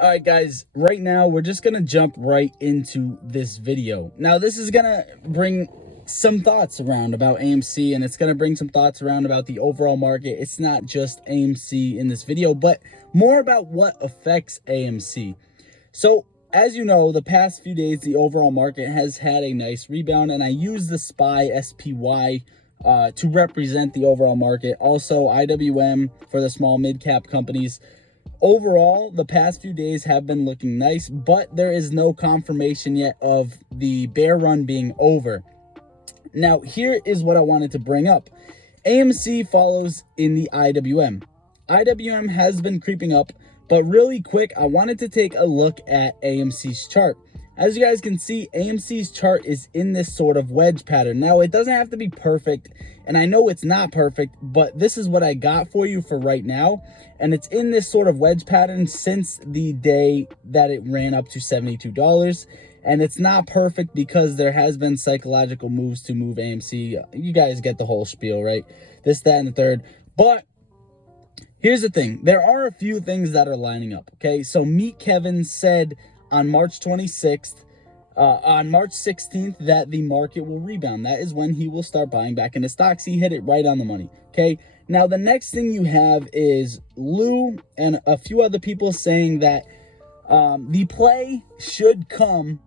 All right, guys, right now we're just going to jump right into this video. Now, this is going to bring some thoughts around about AMC, and it's going to bring some thoughts around about the overall market. It's not just AMC in this video, but more about what affects AMC. So, as you know, the past few days, the overall market has had a nice rebound, and I use the SPY to represent the overall market. Also, IWM for the small mid-cap companies. Overall, the past few days have been looking nice, but there is no confirmation yet of the bear run being over. Now, here is what I wanted to bring up. AMC follows in the IWM. IWM has been creeping up, but really quick, I wanted to take a look at AMC's chart. As you guys can see, AMC's chart is in this sort of wedge pattern. Now, it doesn't have to be perfect, and I know it's not perfect, but this is what I got for you for right now. And it's in this sort of wedge pattern since the day that it ran up to $72. And it's not perfect because there has been psychological moves to move AMC. You guys get the whole spiel, right? This, that, and the third. But here's the thing. There are a few things that are lining up, okay? So Meet Kevin said on March 26th, on March 16th, that the market will rebound. That is when he will start buying back into stocks. He hit it right on the money, okay? Now, the next thing you have is Lou and a few other people saying that the play should come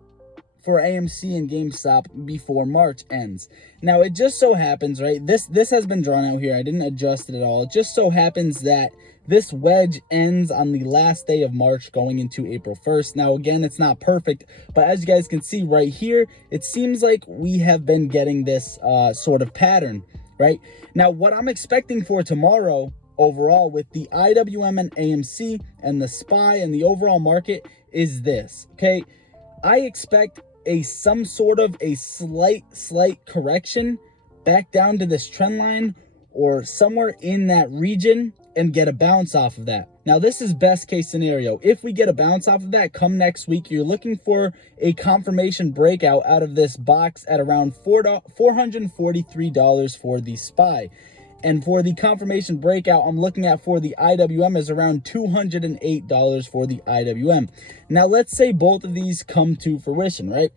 for AMC and GameStop before March ends. Now, it just so happens, right? This has been drawn out here. I didn't adjust it at all. It just so happens that this wedge ends on the last day of March going into April 1st. Now, again, it's not perfect, but as you guys can see right here, it seems like we have been getting this sort of pattern, right? Now, what I'm expecting for tomorrow overall with the IWM and AMC and the SPY and the overall market is this, okay? I expect some sort of a slight correction back down to this trend line or somewhere in that region and get a bounce off of that. Now, this is best case scenario. If we get a bounce off of that come next week, you're looking for a confirmation breakout out of this box at around $443 for the SPY. And for the confirmation breakout, I'm looking at for the IWM is around $208 for the IWM. Now, let's say both of these come to fruition, right?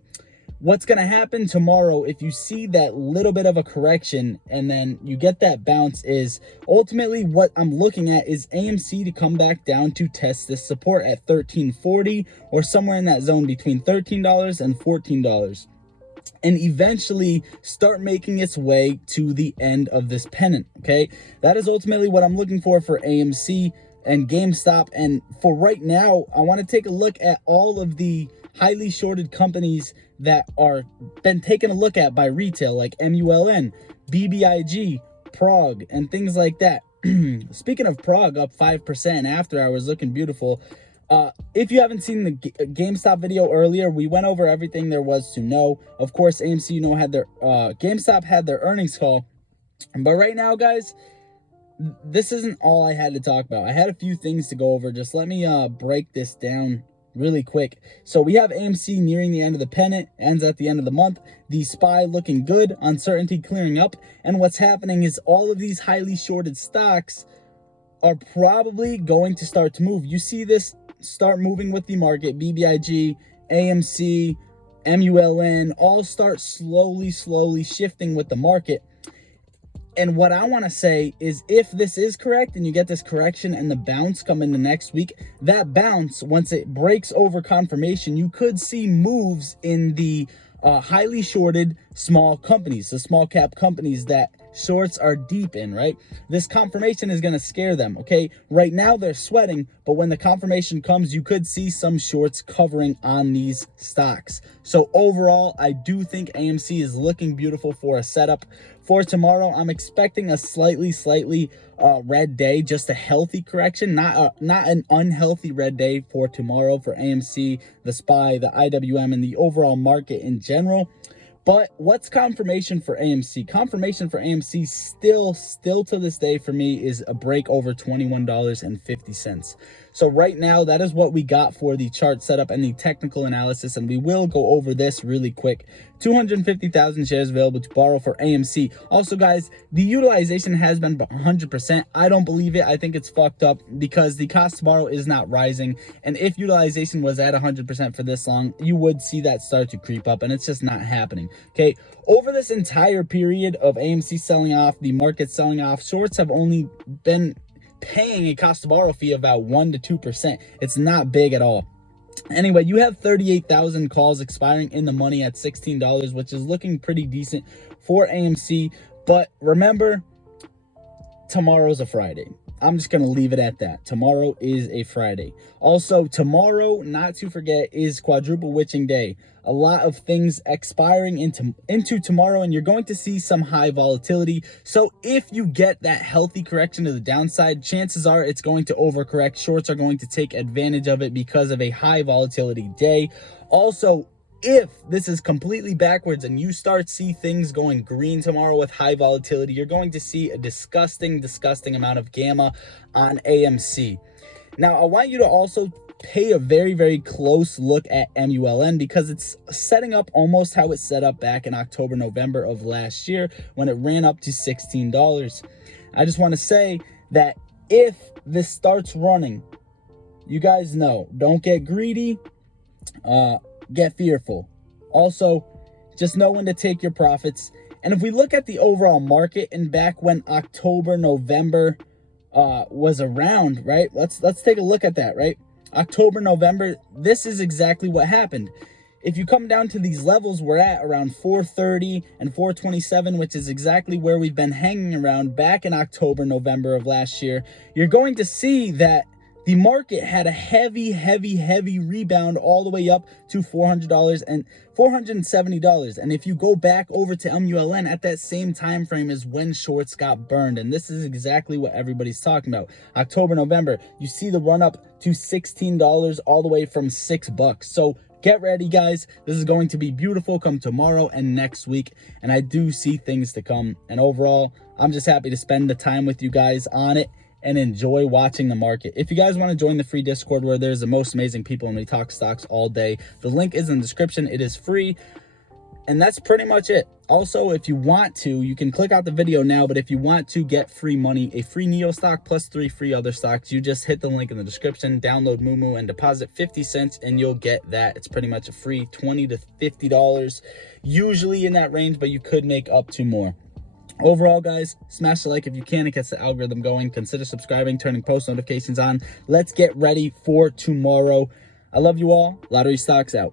What's going to happen tomorrow if you see that little bit of a correction and then you get that bounce is ultimately what I'm looking at is AMC to come back down to test this support at $13.40 or somewhere in that zone between $13 and $14. And eventually start making its way to the end of this pennant, okay? That is ultimately what I'm looking for AMC and GameStop. And for right now, I want to take a look at all of the highly shorted companies that are been taken a look at by retail, like MULN, BBIG, Prague, and things like that. Speaking of Prague, up 5% after hours, looking beautiful. If you haven't seen the GameStop video earlier, we went over everything there was to know. Of course, AMC, you know, had their GameStop had their earnings call. But right now, guys, this isn't all I had to talk about. I had a few things to go over. Just let me break this down really quick. So we have AMC nearing the end of the pennant, ends at the end of the month. The SPY looking good, uncertainty clearing up. And what's happening is all of these highly shorted stocks are probably going to start to move. You see this start moving with the market. BBIG, AMC, MULN all start slowly shifting with the market. And what I want to say is if this is correct and you get this correction and the bounce come in the next week, that bounce, once it breaks over confirmation, you could see moves in the highly shorted small companies, the small cap companies that shorts are deep in, right? This confirmation is going to scare them, okay? Right now they're sweating, but when the confirmation comes, you could see some shorts covering on these stocks. So overall, I do think AMC is looking beautiful for a setup. For tomorrow, I'm expecting a slightly red day, just a healthy correction, not an unhealthy red day for tomorrow for AMC, the SPY, the IWM, and the overall market in general. But what's confirmation for AMC? Confirmation for AMC still to this day for me is a break over $21.50. So right now, that is what we got for the chart setup and the technical analysis, and we will go over this really quick. 250,000 shares available to borrow for AMC. Also, guys, the utilization has been 100%. I don't believe it. I think it's fucked up because the cost to borrow is not rising. And if utilization was at 100% for this long, you would see that start to creep up, and it's just not happening. Okay, over this entire period of AMC selling off, the market selling off, shorts have only been paying a cost to borrow fee of about 1 to 2%. It's not big at all. Anyway, you have 38,000 calls expiring in the money at $16, which is looking pretty decent for AMC. But remember, tomorrow's a Friday. I'm just going to leave it at that. Tomorrow is a Friday. Also, tomorrow, not to forget, is Quadruple Witching Day. A lot of things expiring into tomorrow, and you're going to see some high volatility. So if you get that healthy correction to the downside, chances are it's going to overcorrect. Shorts are going to take advantage of it because of a high volatility day. Also, if this is completely backwards and you start see things going green tomorrow with high volatility, you're going to see a disgusting amount of gamma on AMC. Now, I want you to also pay a very close look at MULN because it's setting up almost how it set up back in October, November of last year when it ran up to $16. I just want to say that if this starts running, you guys know, don't get greedy. Get fearful. Also, just know when to take your profits. And if we look at the overall market and back when October, November was around, right? Let's take a look at that, right? October, November, this is exactly what happened. If you come down to these levels, we're at around 430 and 427, which is exactly where we've been hanging around back in October, November of last year. You're going to see that the market had a heavy rebound all the way up to $400 and $470. And if you go back over to MULN, at that same time frame is when shorts got burned. And this is exactly what everybody's talking about. October, November, you see the run up to $16 all the way from $6. So get ready, guys. This is going to be beautiful come tomorrow and next week. And I do see things to come. And overall, I'm just happy to spend the time with you guys on it and enjoy watching the market. If you guys want to join the free Discord where there's the most amazing people and we talk stocks all day, the link is in the description. It is free. And that's pretty much it. Also, if you want to, you can click out the video now, but if you want to get free money, a free NEO stock plus 3 free other stocks, you just hit the link in the description, download Moomoo and deposit 50 cents and you'll get that. It's pretty much a free $20 to $50, usually in that range, but you could make up to more. Overall, guys, smash the like if you can. It gets the algorithm going. Consider subscribing, turning post notifications on. Let's get ready for tomorrow. I love you all. Lottery Stocks out.